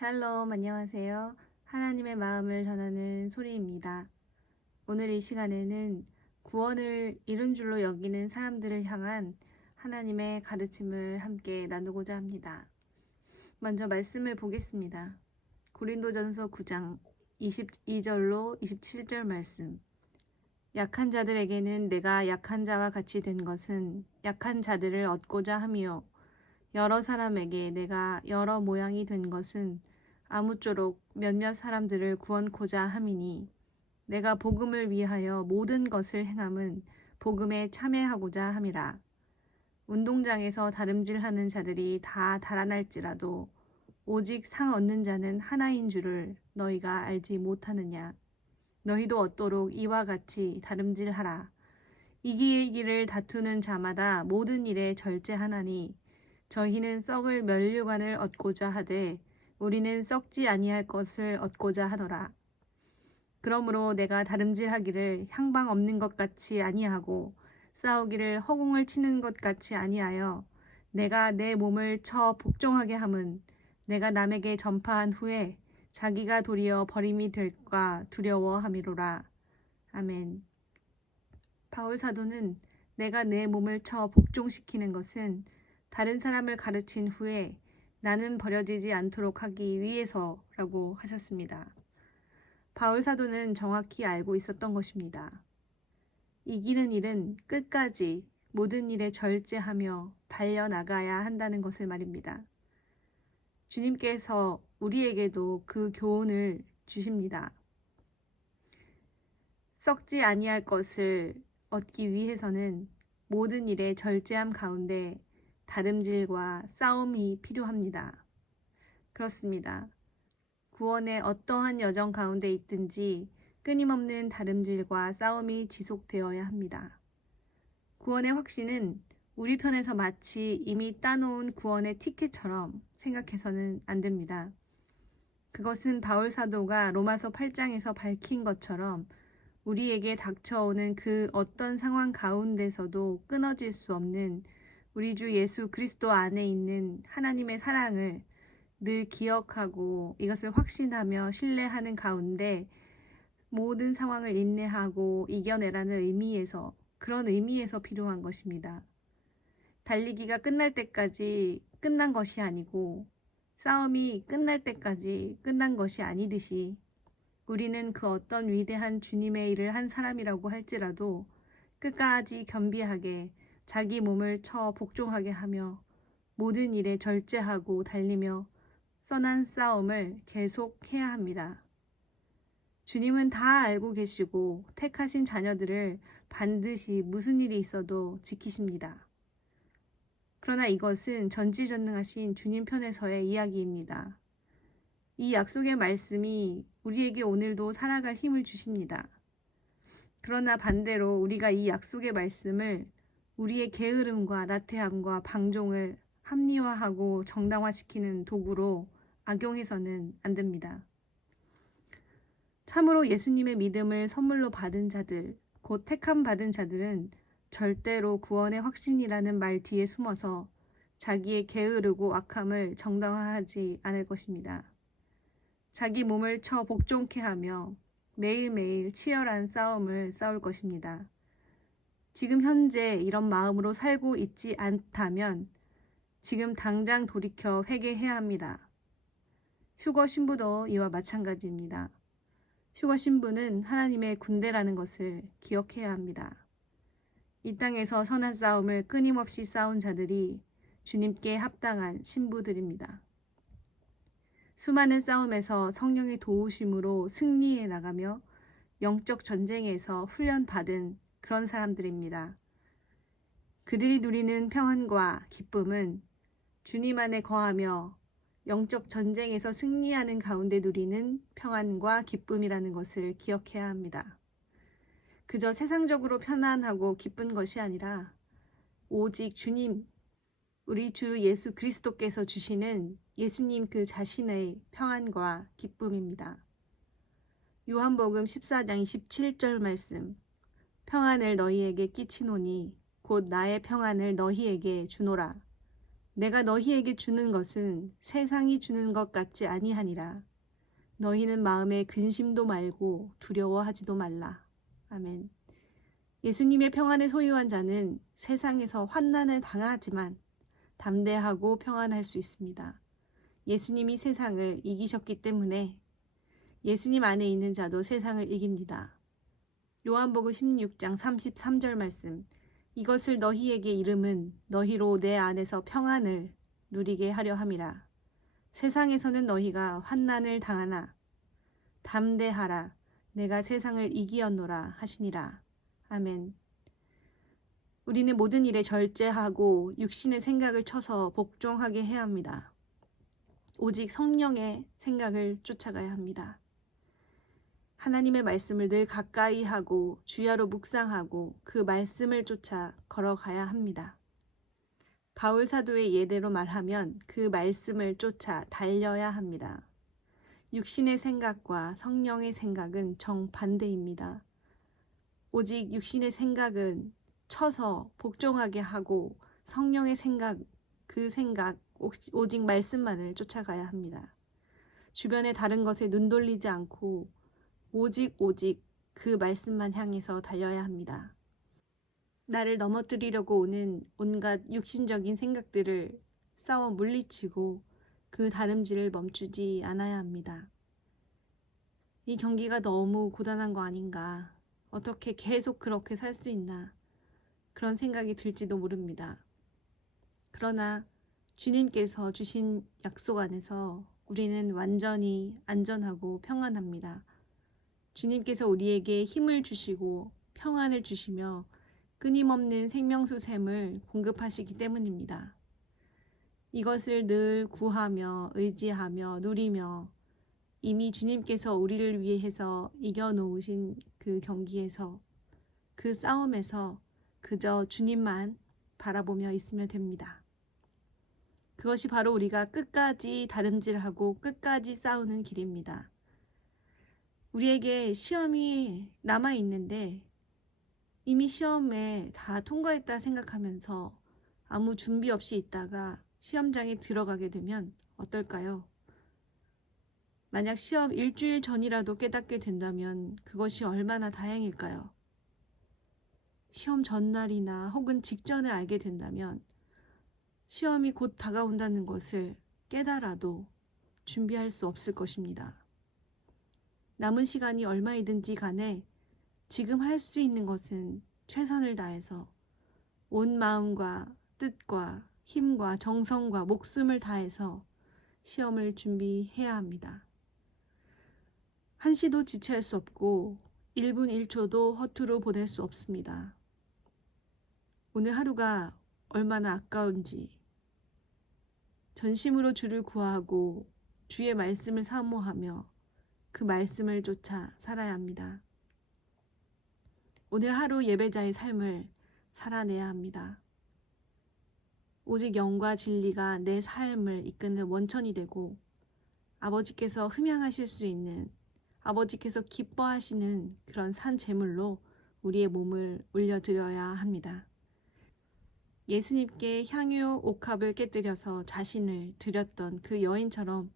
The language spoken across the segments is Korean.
샬롬, 안녕하세요. 하나님의 마음을 전하는 소리입니다. 오늘 이 시간에는 구원을 이룬 줄로 여기는 사람들을 향한 하나님의 가르침을 함께 나누고자 합니다. 먼저 말씀을 보겠습니다. 고린도전서 9장 22절로 27절 말씀. 약한 자들에게는 내가 약한 자와 같이 된 것은 약한 자들을 얻고자 함이요. 여러 사람에게 내가 여러 모양이 된 것은 아무쪼록 몇몇 사람들을 구원코자 함이니 내가 복음을 위하여 모든 것을 행함은 복음에 참여하고자 함이라. 운동장에서 다름질하는 자들이 다 달아날지라도 오직 상 얻는 자는 하나인 줄을 너희가 알지 못하느냐. 너희도 얻도록 이와 같이 다름질하라. 이기기를 다투는 자마다 모든 일에 절제하나니 저희는 썩을 면류관을 얻고자 하되 우리는 썩지 아니할 것을 얻고자 하노라. 그러므로 내가 다름질하기를 향방 없는 것 같이 아니하고 싸우기를 허공을 치는 것 같이 아니하여 내가 내 몸을 쳐 복종하게 함은 내가 남에게 전파한 후에 자기가 도리어 버림이 될까 두려워함이로라. 아멘. 바울 사도는 내가 내 몸을 쳐 복종시키는 것은 다른 사람을 가르친 후에 나는 버려지지 않도록 하기 위해서라고 하셨습니다. 바울 사도는 정확히 알고 있었던 것입니다. 이기는 일은 끝까지 모든 일에 절제하며 달려나가야 한다는 것을 말입니다. 주님께서 우리에게도 그 교훈을 주십니다. 썩지 아니할 것을 얻기 위해서는 모든 일에 절제함 가운데 다름질과 싸움이 필요합니다. 그렇습니다. 구원의 어떠한 여정 가운데 있든지 끊임없는 다름질과 싸움이 지속되어야 합니다. 구원의 확신은 우리 편에서 마치 이미 따놓은 구원의 티켓처럼 생각해서는 안 됩니다. 그것은 바울 사도가 로마서 8장에서 밝힌 것처럼 우리에게 닥쳐오는 그 어떤 상황 가운데서도 끊어질 수 없는 우리 주 예수 그리스도 안에 있는 하나님의 사랑을 늘 기억하고 이것을 확신하며 신뢰하는 가운데 모든 상황을 인내하고 이겨내라는 의미에서 그런 의미에서 필요한 것입니다. 달리기가 끝날 때까지 끝난 것이 아니고 싸움이 끝날 때까지 끝난 것이 아니듯이 우리는 그 어떤 위대한 주님의 일을 한 사람이라고 할지라도 끝까지 겸비하게 자기 몸을 쳐 복종하게 하며 모든 일에 절제하고 달리며 선한 싸움을 계속해야 합니다. 주님은 다 알고 계시고 택하신 자녀들을 반드시 무슨 일이 있어도 지키십니다. 그러나 이것은 전지전능하신 주님 편에서의 이야기입니다. 이 약속의 말씀이 우리에게 오늘도 살아갈 힘을 주십니다. 그러나 반대로 우리가 이 약속의 말씀을 우리의 게으름과 나태함과 방종을 합리화하고 정당화시키는 도구로 악용해서는 안 됩니다. 참으로 예수님의 믿음을 선물로 받은 자들, 곧 택함 받은 자들은 절대로 구원의 확신이라는 말 뒤에 숨어서 자기의 게으르고 악함을 정당화하지 않을 것입니다. 자기 몸을 쳐 복종케 하며 매일매일 치열한 싸움을 싸울 것입니다. 지금 현재 이런 마음으로 살고 있지 않다면 지금 당장 돌이켜 회개해야 합니다. 휴거 신부도 이와 마찬가지입니다. 휴거 신부는 하나님의 군대라는 것을 기억해야 합니다. 이 땅에서 선한 싸움을 끊임없이 싸운 자들이 주님께 합당한 신부들입니다. 수많은 싸움에서 성령의 도우심으로 승리해 나가며 영적 전쟁에서 훈련받은 그런 사람들입니다. 그들이 누리는 평안과 기쁨은 주님 안에 거하며 영적 전쟁에서 승리하는 가운데 누리는 평안과 기쁨이라는 것을 기억해야 합니다. 그저 세상적으로 편안하고 기쁜 것이 아니라 오직 주님, 우리 주 예수 그리스도께서 주시는 예수님 그 자신의 평안과 기쁨입니다. 요한복음 14장 27절 말씀. 평안을 너희에게 끼치노니 곧 나의 평안을 너희에게 주노라. 내가 너희에게 주는 것은 세상이 주는 것 같지 아니하니라. 너희는 마음에 근심도 말고 두려워하지도 말라. 아멘. 예수님의 평안을 소유한 자는 세상에서 환난을 당하지만 담대하고 평안할 수 있습니다. 예수님이 세상을 이기셨기 때문에 예수님 안에 있는 자도 세상을 이깁니다. 요한복음 16장 33절 말씀. 이것을 너희에게 이름은 너희로 내 안에서 평안을 누리게 하려 함이라. 세상에서는 너희가 환난을 당하나 담대하라. 내가 세상을 이기었노라 하시니라. 아멘. 우리는 모든 일에 절제하고 육신의 생각을 쳐서 복종하게 해야 합니다. 오직 성령의 생각을 쫓아가야 합니다. 하나님의 말씀을 늘 가까이 하고 주야로 묵상하고 그 말씀을 쫓아 걸어가야 합니다. 바울 사도의 예대로 말하면 그 말씀을 쫓아 달려야 합니다. 육신의 생각과 성령의 생각은 정반대입니다. 오직 육신의 생각은 쳐서 복종하게 하고 성령의 생각, 그 생각, 오직 말씀만을 쫓아가야 합니다. 주변의 다른 것에 눈 돌리지 않고 오직 그 말씀만 향해서 달려야 합니다. 나를 넘어뜨리려고 오는 온갖 육신적인 생각들을 싸워 물리치고 그 다름질을 멈추지 않아야 합니다. 이 경기가 너무 고단한 거 아닌가, 어떻게 계속 그렇게 살 수 있나, 그런 생각이 들지도 모릅니다. 그러나 주님께서 주신 약속 안에서 우리는 완전히 안전하고 평안합니다. 주님께서 우리에게 힘을 주시고 평안을 주시며 끊임없는 생명수 샘을 공급하시기 때문입니다. 이것을 늘 구하며 의지하며 누리며 이미 주님께서 우리를 위해서 이겨놓으신 그 경기에서, 그 싸움에서 그저 주님만 바라보며 있으면 됩니다. 그것이 바로 우리가 끝까지 다름질하고 끝까지 싸우는 길입니다. 우리에게 시험이 남아있는데 이미 시험에 다 통과했다 생각하면서 아무 준비 없이 있다가 시험장에 들어가게 되면 어떨까요? 만약 시험 일주일 전이라도 깨닫게 된다면 그것이 얼마나 다행일까요? 시험 전날이나 혹은 직전에 알게 된다면 시험이 곧 다가온다는 것을 깨달아도 준비할 수 없을 것입니다. 남은 시간이 얼마이든지 간에 지금 할 수 있는 것은 최선을 다해서 온 마음과 뜻과 힘과 정성과 목숨을 다해서 시험을 준비해야 합니다. 한시도 지체할 수 없고 1분 1초도 허투루 보낼 수 없습니다. 오늘 하루가 얼마나 아까운지 전심으로 주를 구하고 주의 말씀을 사모하며 그 말씀을 쫓아 살아야 합니다. 오늘 하루 예배자의 삶을 살아내야 합니다. 오직 영과 진리가 내 삶을 이끄는 원천이 되고 아버지께서 흠양하실 수 있는, 아버지께서 기뻐하시는 그런 산 제물로 우리의 몸을 올려드려야 합니다. 예수님께 향유 옥합을 깨뜨려서 자신을 드렸던 그 여인처럼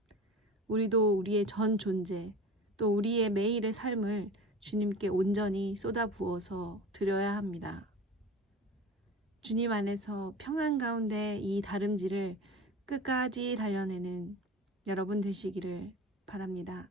우리도 우리의 전 존재, 또 우리의 매일의 삶을 주님께 온전히 쏟아부어서 드려야 합니다. 주님 안에서 평안 가운데 이 다름질을 끝까지 달려내는 여러분 되시기를 바랍니다.